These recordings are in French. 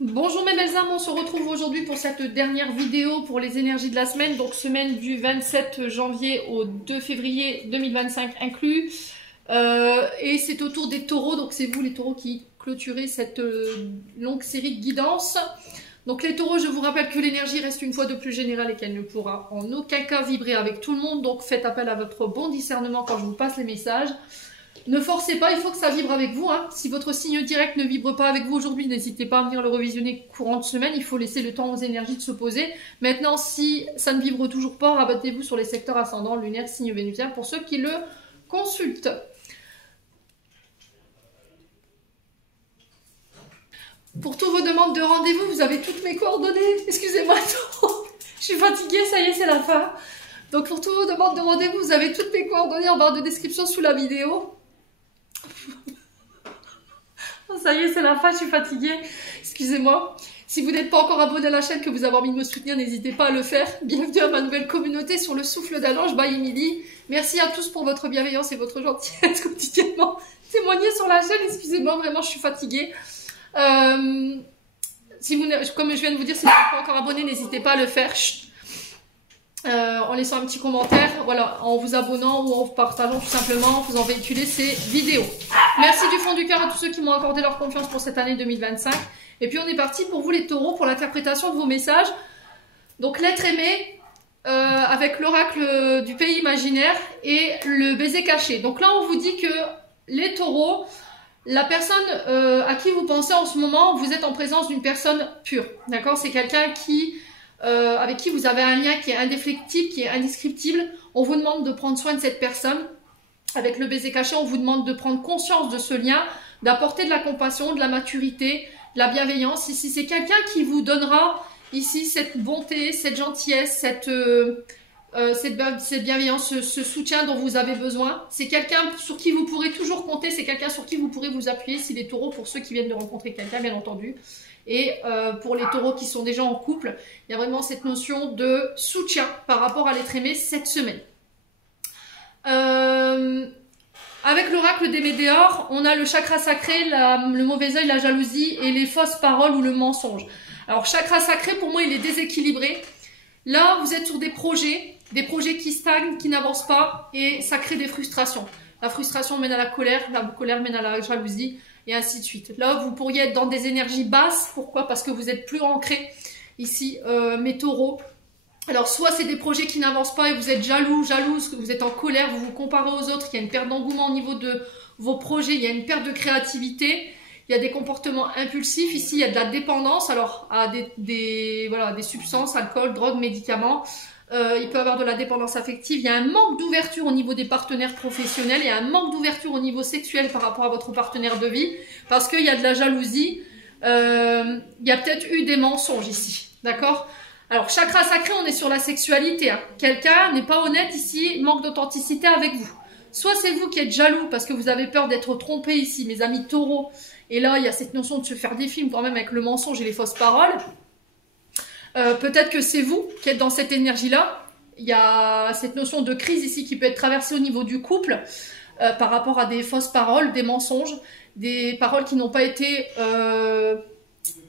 Bonjour mes belles âmes, on se retrouve aujourd'hui pour cette dernière vidéo pour les énergies de la semaine, donc semaine du 27 janvier au 2 février 2025 inclus. Et c'est au tour des taureaux, donc c'est vous les taureaux qui clôturez cette longue série de guidance. Donc les taureaux, je vous rappelle que l'énergie reste une fois de plus générale et qu'elle ne pourra en aucun cas vibrer avec tout le monde, donc faites appel à votre bon discernement quand je vous passe les messages. Ne forcez pas, il faut que ça vibre avec vous. Hein. Si votre signe direct ne vibre pas avec vous aujourd'hui, n'hésitez pas à venir le revisionner courant de semaine. Il faut laisser le temps aux énergies de se poser. Maintenant, si ça ne vibre toujours pas, rabattez-vous sur les secteurs ascendants, lunaire, signe vénusien pour ceux qui le consultent. Pour toutes vos demandes de rendez-vous, vous avez toutes mes coordonnées. Excusez-moi, je suis fatiguée, ça y est, c'est la fin. Donc pour toutes vos demandes de rendez-vous, vous avez toutes mes coordonnées en barre de description sous la vidéo. Ça y est, c'est la fin, je suis fatiguée. Excusez-moi. Si vous n'êtes pas encore abonné à la chaîne, que vous avez envie de me soutenir, n'hésitez pas à le faire. Bienvenue à ma nouvelle communauté sur le souffle d'un ange by Emily. Merci à tous pour votre bienveillance et votre gentillesse quotidiennement témoignez sur la chaîne. Excusez-moi, vraiment, je suis fatiguée. Si vous, comme je viens de vous dire, si vous n'êtes pas encore abonné, n'hésitez pas à le faire. En laissant un petit commentaire, voilà, en vous abonnant ou en partageant tout simplement, en faisant véhiculer ces vidéos. Merci du fond du cœur à tous ceux qui m'ont accordé leur confiance pour cette année 2025. Et puis on est parti pour vous les taureaux, pour l'interprétation de vos messages. Donc l'être aimé, avec l'oracle du pays imaginaire et le baiser caché. Donc là on vous dit que les taureaux, la personne à qui vous pensez en ce moment, vous êtes en présence d'une personne pure. D'accord? C'est quelqu'un qui... avec qui vous avez un lien qui est indéfectible, qui est indescriptible. On vous demande de prendre soin de cette personne. Avec le baiser caché, on vous demande de prendre conscience de ce lien, d'apporter de la compassion, de la maturité, de la bienveillance. Ici, c'est quelqu'un qui vous donnera ici cette bonté, cette gentillesse, cette bienveillance, ce soutien dont vous avez besoin. C'est quelqu'un sur qui vous pourrez toujours compter, c'est quelqu'un sur qui vous pourrez vous appuyer si les taureaux, pour ceux qui viennent de rencontrer quelqu'un, bien entendu. Et pour les taureaux qui sont déjà en couple, il y a vraiment cette notion de soutien par rapport à l'être aimé cette semaine. Avec l'oracle des Médéors, on a le chakra sacré, le mauvais œil, la jalousie et les fausses paroles ou le mensonge. Alors chakra sacré, pour moi, il est déséquilibré. Là, vous êtes sur des projets qui stagnent, qui n'avancent pas et ça crée des frustrations. La frustration mène à la colère mène à la jalousie. Et ainsi de suite. Là, vous pourriez être dans des énergies basses. Pourquoi? Parce que vous êtes plus ancrés ici, mes taureaux. Alors, soit c'est des projets qui n'avancent pas et vous êtes jalouse, que vous êtes en colère, vous vous comparez aux autres, il y a une perte d'engouement au niveau de vos projets, il y a une perte de créativité, il y a des comportements impulsifs. Ici, il y a de la dépendance alors à des substances, alcool, drogue, médicaments. Il peut y avoir de la dépendance affective, il y a un manque d'ouverture au niveau des partenaires professionnels, il y a un manque d'ouverture au niveau sexuel par rapport à votre partenaire de vie, parce qu'il y a de la jalousie, il y a peut-être eu des mensonges ici, d'accord? Alors, chakra sacré, on est sur la sexualité, hein. Quelqu'un n'est pas honnête ici, manque d'authenticité avec vous. Soit c'est vous qui êtes jaloux parce que vous avez peur d'être trompé ici, mes amis taureaux, et là, il y a cette notion de se faire des films quand même avec le mensonge et les fausses paroles. Peut-être que c'est vous qui êtes dans cette énergie-là. Il y a cette notion de crise ici qui peut être traversée au niveau du couple par rapport à des fausses paroles, des mensonges, des paroles qui n'ont pas été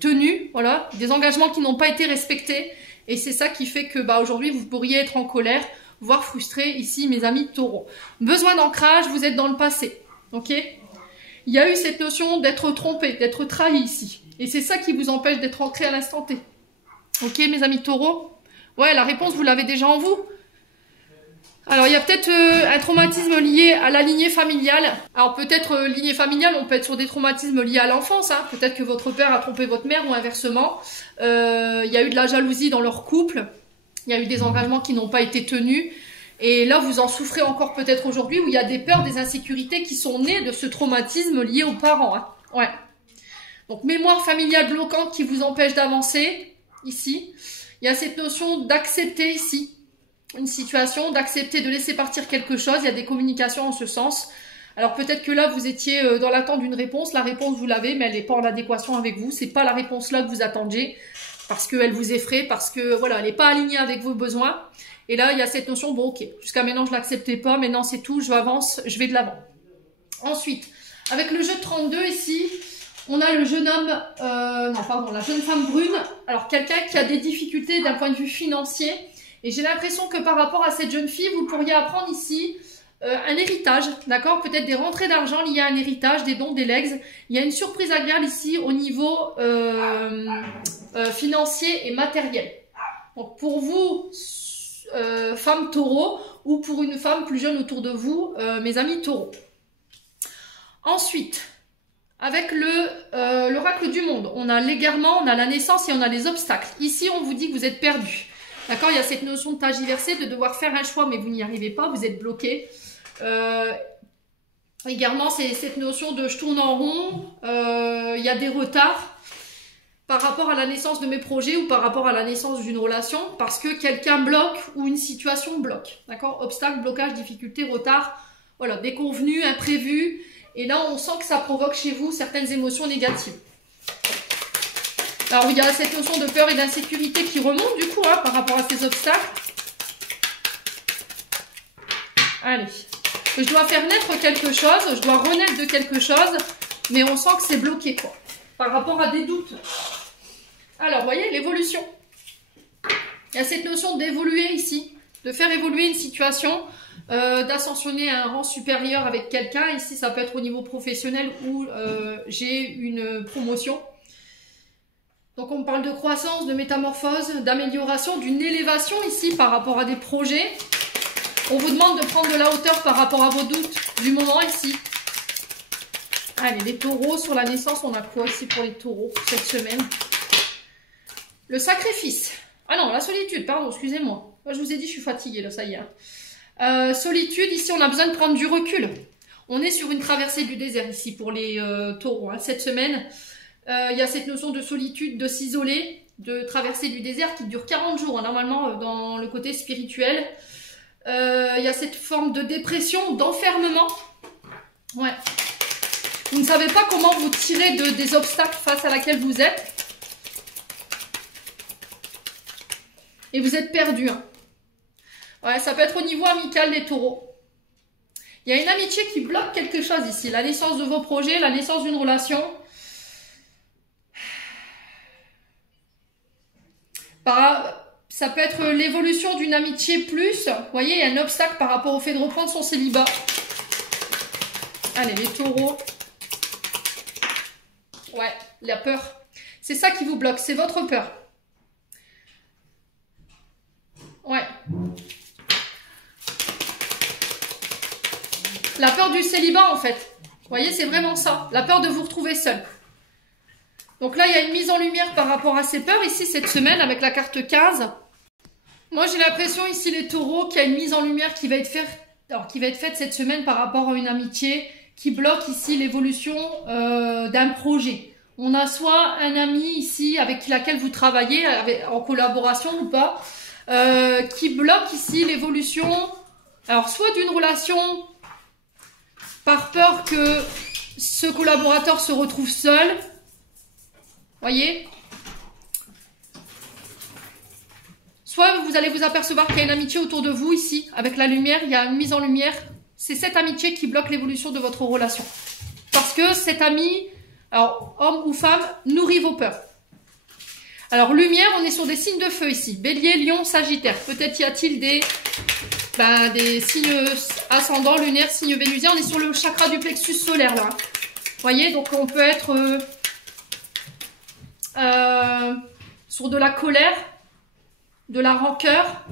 tenues, voilà, des engagements qui n'ont pas été respectés. Et c'est ça qui fait que aujourd'hui, vous pourriez être en colère, voire frustré ici, mes amis taureaux. Besoin d'ancrage, vous êtes dans le passé, ok? Il y a eu cette notion d'être trompé, d'être trahi ici. Et c'est ça qui vous empêche d'être ancré à l'instant T. Ok, mes amis taureaux? Ouais, la réponse, vous l'avez déjà en vous. Alors, il y a peut-être un traumatisme lié à la lignée familiale. Alors, peut-être lignée familiale, on peut être sur des traumatismes liés à l'enfance. Hein. Peut-être que votre père a trompé votre mère ou inversement. Il y a eu de la jalousie dans leur couple. Il y a eu des engagements qui n'ont pas été tenus. Et là, vous en souffrez encore peut-être aujourd'hui, où il y a des peurs, des insécurités qui sont nées de ce traumatisme lié aux parents. Hein. Ouais. Donc, mémoire familiale bloquante qui vous empêche d'avancer. Ici, il y a cette notion d'accepter ici une situation, d'accepter de laisser partir quelque chose. Il y a des communications en ce sens. Alors peut-être que là, vous étiez dans l'attente d'une réponse. La réponse, vous l'avez, mais elle n'est pas en adéquation avec vous. C'est pas la réponse là que vous attendiez parce qu'elle vous effraie, parce que voilà, elle n'est pas alignée avec vos besoins. Et là, il y a cette notion, bon ok, jusqu'à maintenant, je ne l'acceptais pas. Maintenant, c'est tout, je avance, je vais de l'avant. Ensuite, avec le jeu de 32 ici, On a le jeune homme, non pardon, la jeune femme brune. Alors quelqu'un qui a des difficultés d'un point de vue financier. Et j'ai l'impression que par rapport à cette jeune fille, vous pourriez apprendre ici un héritage, d'accord? Peut-être des rentrées d'argent liées à un héritage, des dons, des legs. Il y a une surprise agréable ici au niveau financier et matériel. Donc pour vous, femme taureau, ou pour une femme plus jeune autour de vous, mes amis taureaux. Ensuite, avec l'oracle du monde, on a l'égarement, on a la naissance et on a les obstacles. Ici, on vous dit que vous êtes perdu. D'accord? Il y a cette notion de tergiverser, de devoir faire un choix, mais vous n'y arrivez pas, vous êtes bloqué. Également, c'est cette notion de je tourne en rond, il y a des retards par rapport à la naissance de mes projets ou par rapport à la naissance d'une relation, parce que quelqu'un bloque ou une situation bloque. D'accord? Obstacle, blocage, difficulté, retard, voilà, déconvenu, imprévu. Et là, on sent que ça provoque chez vous certaines émotions négatives. Alors, il y a cette notion de peur et d'insécurité qui remonte du coup hein, par rapport à ces obstacles. Allez. Je dois faire naître quelque chose, je dois renaître de quelque chose, mais on sent que c'est bloqué quoi, par rapport à des doutes. Alors, vous voyez, l'évolution. Il y a cette notion d'évoluer ici, de faire évoluer une situation, d'ascensionner à un rang supérieur avec quelqu'un. Ici, ça peut être au niveau professionnel où j'ai une promotion. Donc, on parle de croissance, de métamorphose, d'amélioration, d'une élévation ici par rapport à des projets. On vous demande de prendre de la hauteur par rapport à vos doutes du moment ici. Allez, les taureaux, sur la naissance, on a quoi ici pour les taureaux cette semaine? Le sacrifice. Ah non, la solitude, pardon, excusez-moi. Moi, je vous ai dit, je suis fatiguée, là, ça y est. Solitude, ici, on a besoin de prendre du recul. On est sur une traversée du désert ici pour les taureaux. Hein. Cette semaine, il y a cette notion de solitude, de s'isoler, de traverser du désert qui dure 40 jours, hein, normalement, dans le côté spirituel. Il y a cette forme de dépression, d'enfermement. Ouais. Vous ne savez pas comment vous tirer des obstacles face à laquelle vous êtes. Et vous êtes perdu. Hein. Ouais, ça peut être au niveau amical des taureaux. Il y a une amitié qui bloque quelque chose ici. La naissance de vos projets, la naissance d'une relation. Ça peut être l'évolution d'une amitié plus. Vous voyez, il y a un obstacle par rapport au fait de reprendre son célibat. Allez, les taureaux. Ouais, la peur. C'est ça qui vous bloque, c'est votre peur. Ouais. La peur du célibat, en fait. Vous voyez, c'est vraiment ça. La peur de vous retrouver seul. Donc là, il y a une mise en lumière par rapport à ces peurs, ici, cette semaine, avec la carte 15. Moi, j'ai l'impression, ici, les taureaux, qu'il y a une mise en lumière qui va être faite cette semaine par rapport à une amitié qui bloque, ici, l'évolution d'un projet. On a soit un ami, ici, avec laquelle vous travaillez, en collaboration ou pas, qui bloque, ici, l'évolution, alors, soit d'une relation par peur que ce collaborateur se retrouve seul. Voyez? Soit vous allez vous apercevoir qu'il y a une amitié autour de vous ici, avec la lumière, il y a une mise en lumière. C'est cette amitié qui bloque l'évolution de votre relation. Parce que cet ami, alors homme ou femme, nourrit vos peurs. Alors lumière, on est sur des signes de feu ici. Bélier, Lion, Sagittaire. Peut-être y a-t-il des signes ascendants, lunaires, signes vénusiens. On est sur le chakra du plexus solaire là. Vous voyez, donc on peut être sur de la colère, de la rancœur.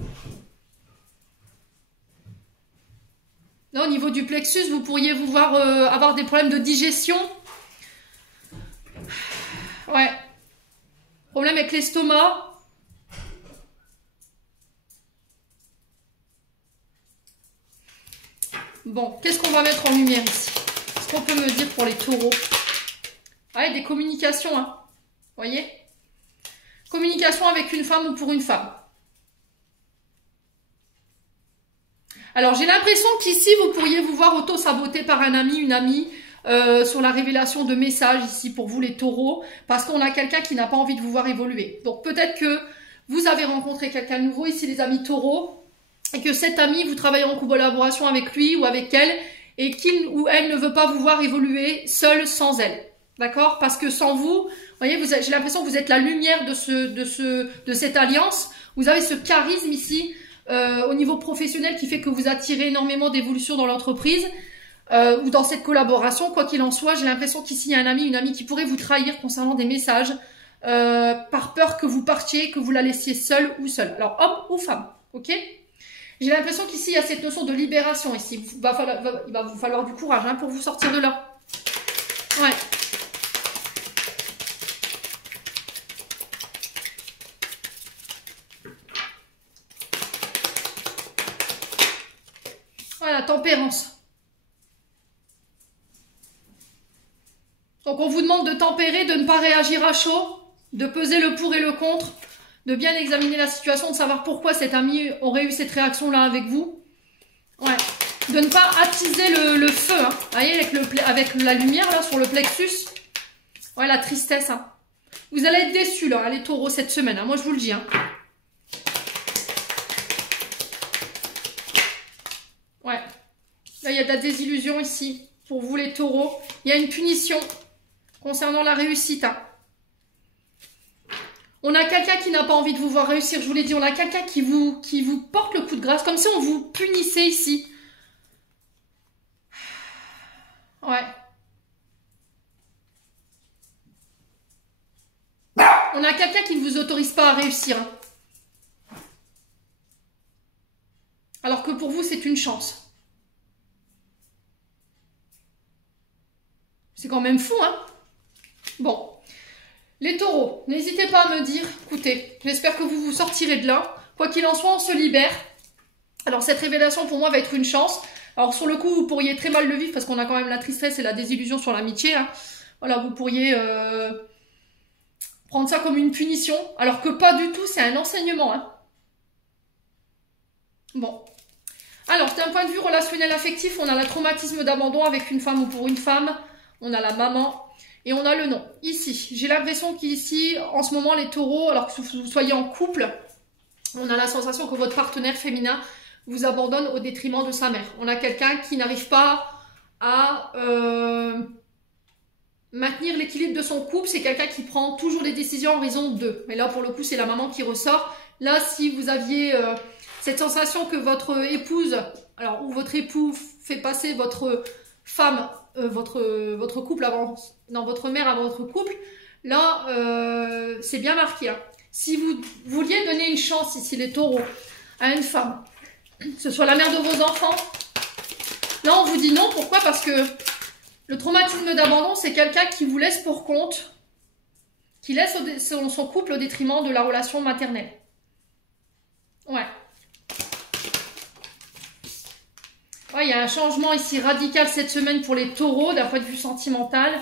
Là, au niveau du plexus, vous pourriez vous voir avoir des problèmes de digestion. Ouais. Problème avec l'estomac. Bon, qu'est-ce qu'on va mettre en lumière ici? Qu'est-ce qu'on peut me dire pour les taureaux? Ouais, des communications, hein. Vous voyez? Communication avec une femme ou pour une femme. Alors, j'ai l'impression qu'ici, vous pourriez vous voir auto-saboter par un ami, une amie, sur la révélation de messages ici pour vous les taureaux, parce qu'on a quelqu'un qui n'a pas envie de vous voir évoluer. Donc, peut-être que vous avez rencontré quelqu'un de nouveau, ici les amis taureaux, et que cet ami, vous travaillez en collaboration avec lui ou avec elle, et qu'il ou elle ne veut pas vous voir évoluer seul sans elle. D'accord? Parce que sans vous, voyez, j'ai l'impression que vous êtes la lumière de cette alliance. Vous avez ce charisme ici au niveau professionnel qui fait que vous attirez énormément d'évolution dans l'entreprise ou dans cette collaboration. Quoi qu'il en soit, j'ai l'impression qu'ici, il y a un ami, une amie qui pourrait vous trahir concernant des messages par peur que vous partiez, que vous la laissiez seule ou seule. Alors, homme ou femme, ok? J'ai l'impression qu'ici, il y a cette notion de libération ici. Il va vous falloir du courage hein, pour vous sortir de là. Ouais. Voilà, tempérance. Donc on vous demande de tempérer, de ne pas réagir à chaud, de peser le pour et le contre, de bien examiner la situation, de savoir pourquoi cet ami aurait eu cette réaction-là avec vous. Ouais. De ne pas attiser le feu, hein. Vous voyez, avec la lumière là sur le plexus. Ouais, la tristesse. Hein. Vous allez être déçus là, les taureaux, cette semaine. Hein. Moi, je vous le dis. Hein. Ouais. Là, il y a de la désillusion ici. Pour vous, les taureaux. Il y a une punition concernant la réussite. Hein. On a quelqu'un qui n'a pas envie de vous voir réussir. Je vous l'ai dit, on a quelqu'un qui vous porte le coup de grâce. Comme si on vous punissait ici. Ouais. On a quelqu'un qui ne vous autorise pas à réussir. Hein. Alors que pour vous, c'est une chance. C'est quand même fou, hein? Bon. Les taureaux, n'hésitez pas à me dire, écoutez, j'espère que vous vous sortirez de là. Quoi qu'il en soit, on se libère. Alors, cette révélation, pour moi, va être une chance. Alors, sur le coup, vous pourriez très mal le vivre parce qu'on a quand même la tristesse et la désillusion sur l'amitié. Hein. Voilà, vous pourriez prendre ça comme une punition, alors que pas du tout, c'est un enseignement. Hein. Bon. Alors, d'un point de vue relationnel affectif, on a le traumatisme d'abandon avec une femme ou pour une femme. On a la maman et on a le nom. Ici, j'ai l'impression qu'ici, en ce moment, les taureaux, alors que vous soyez en couple, on a la sensation que votre partenaire féminin vous abandonne au détriment de sa mère. On a quelqu'un qui n'arrive pas à maintenir l'équilibre de son couple. C'est quelqu'un qui prend toujours des décisions en raison d'eux. Mais là, pour le coup, c'est la maman qui ressort. Là, si vous aviez cette sensation que votre épouse, alors ou votre époux fait passer votre femme, votre couple avant, non, votre mère avant votre couple, là, c'est bien marqué. Hein. Si vous vouliez donner une chance ici, les taureaux, à une femme, que ce soit la mère de vos enfants, là, on vous dit non. Pourquoi? Parce que le traumatisme d'abandon, c'est quelqu'un qui vous laisse pour compte, qui laisse son couple au détriment de la relation maternelle. Ouais. Ouais, il y a un changement ici radical cette semaine pour les taureaux, d'un point de vue sentimental.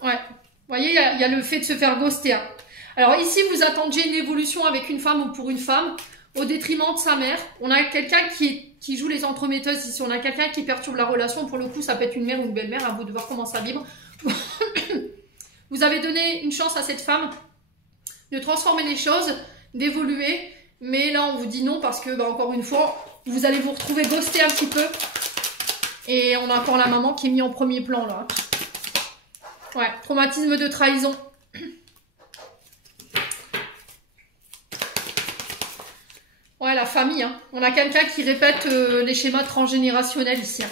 Ouais. Vous voyez, il y a le fait de se faire ghoster. Hein. Alors ici, vous attendiez une évolution avec une femme ou pour une femme, au détriment de sa mère. On a quelqu'un qui joue les entremetteuses ici. On a quelqu'un qui perturbe la relation. Pour le coup, ça peut être une mère ou une belle-mère. À vous de voir comment ça vibre. Vous avez donné une chance à cette femme de transformer les choses, d'évoluer. Mais là, on vous dit non parce que, bah, encore une fois, vous allez vous retrouver ghosté un petit peu. Et on a encore la maman qui est mise en premier plan, là. Ouais, traumatisme de trahison. Ouais, la famille. Hein. On a quelqu'un qui répète les schémas transgénérationnels ici. Hein.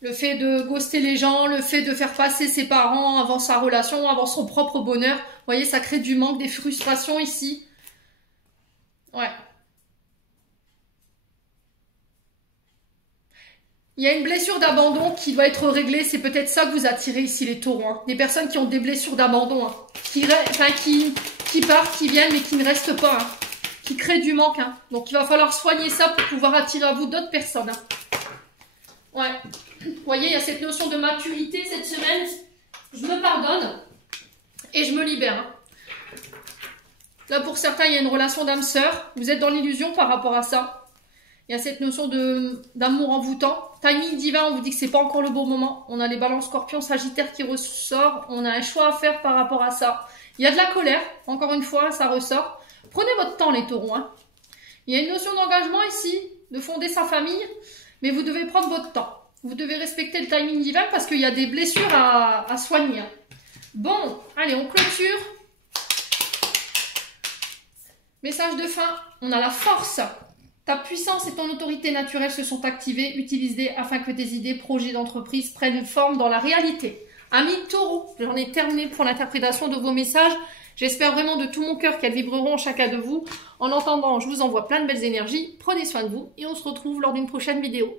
Le fait de ghoster les gens, le fait de faire passer ses parents avant sa relation, avant son propre bonheur. Vous voyez, ça crée du manque, des frustrations ici. Ouais. Il y a une blessure d'abandon qui doit être réglée. C'est peut-être ça que vous attirez ici, les taureaux. Hein. Des personnes qui ont des blessures d'abandon. Hein. Qui partent, qui viennent, mais qui ne restent pas. Hein. Qui créent du manque. Hein. Donc, il va falloir soigner ça pour pouvoir attirer à vous d'autres personnes. Hein. Ouais. Vous voyez, il y a cette notion de maturité cette semaine. Je me pardonne et je me libère. Hein. Là, pour certains, il y a une relation d'âme-sœur. Vous êtes dans l'illusion par rapport à ça. Il y a cette notion d'amour envoûtant. Timing divin, on vous dit que c'est pas encore le bon moment. On a les balances scorpions, sagittaire qui ressort. On a un choix à faire par rapport à ça. Il y a de la colère. Encore une fois, ça ressort. Prenez votre temps, les taureaux. Hein. Il y a une notion d'engagement ici, de fonder sa famille. Mais vous devez prendre votre temps. Vous devez respecter le timing divin parce qu'il y a des blessures à soigner. Bon, allez, on clôture. Message de fin, on a la force. Ta puissance et ton autorité naturelle se sont activées. Utilise-les afin que tes idées, projets d'entreprise prennent forme dans la réalité. Amis taureaux, j'en ai terminé pour l'interprétation de vos messages. J'espère vraiment de tout mon cœur qu'elles vibreront en chacun de vous. En attendant, je vous envoie plein de belles énergies. Prenez soin de vous et on se retrouve lors d'une prochaine vidéo.